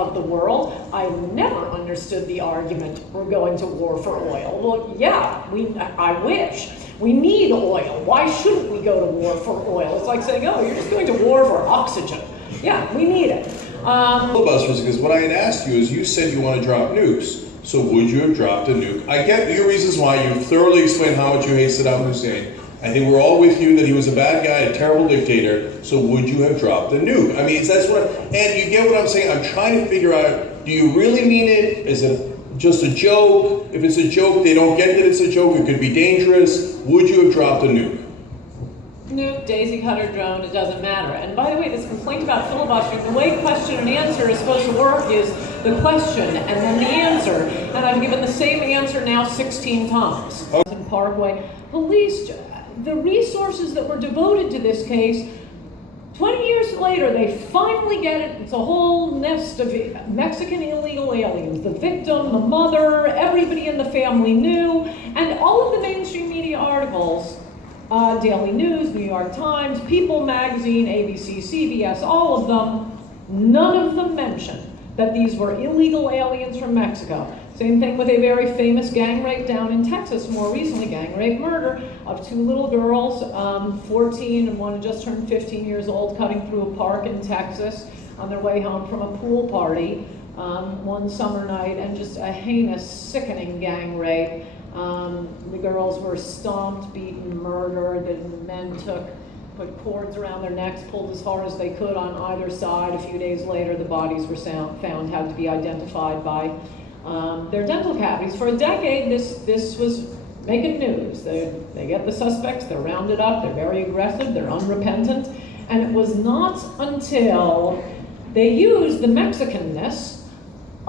of the world. I never understood the argument, we're going to war for oil. Well, yeah, I wish. We need oil. Why shouldn't we go to war for oil? It's like saying, oh, you're just going to war for oxygen. Yeah, we need it. Filibusters, because what I had asked you is, you said you want to drop nukes. So would you have dropped a nuke? I get your reasons why. You thoroughly explained how much you hate Saddam Hussein. I think we're all with you that he was a bad guy, a terrible dictator. So would you have dropped a nuke? I mean, that's what, and you get what I'm saying. I'm trying to figure out, do you really mean it? Is it just a joke? If it's a joke, they don't get that it's a joke. It could be dangerous. Would you have dropped a nuke? Nuke, daisy cutter, drone, it doesn't matter. And by the way, this complaint about filibustering, the way question and answer is supposed to work is the question and then the answer. And I've given the same answer now 16 times. In Paraguay, the resources that were devoted to this case, 20 years later, they finally get it. It's a whole nest of Mexican illegal aliens. The victim, the mother, everybody in the family knew. And all of the mainstream media articles, Daily News, New York Times, People Magazine, ABC, CBS, all of them, none of them mention that these were illegal aliens from Mexico. Same thing with a very famous gang rape down in Texas, more recently, gang rape murder of two little girls, 14 and one just turned 15 years old, cutting through a park in Texas on their way home from a pool party one summer night, and just a heinous, sickening gang rape. The girls were stomped, beaten, murdered. The men put cords around their necks, pulled as hard as they could on either side. A few days later, the bodies were found, had to be identified by their dental cavities. For a decade, this was making news. They get the suspects, they're rounded up, they're very aggressive, they're unrepentant. And it was not until they used the Mexicanness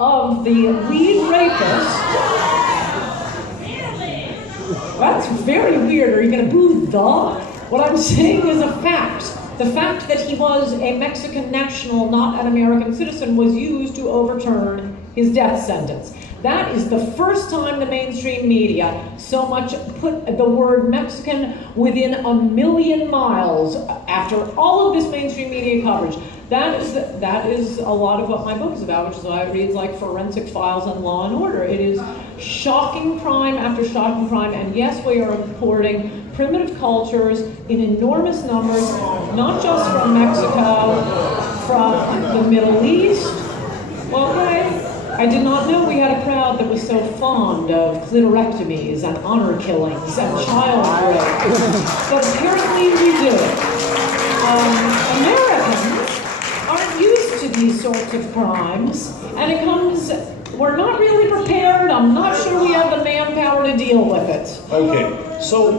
of the lead rapist. That's very weird. Are you going to boo the? What I'm saying is a fact. The fact that he was a Mexican national, not an American citizen, was used to overturn his death sentence. That is the first time the mainstream media so much put the word Mexican within a million miles after all of this mainstream media coverage. That is a lot of what my book is about, which is why it reads like Forensic Files and Law and Order. It is shocking crime after shocking crime, and yes, we are importing primitive cultures in enormous numbers, not just from Mexico, from the Middle East. Okay, I did not know we had a crowd that was so fond of clitorectomies and honor killings and child rape, but apparently we do. Americans aren't used to these sorts of crimes, and we're not really prepared. I'm not sure we have the manpower to deal with it. Okay, so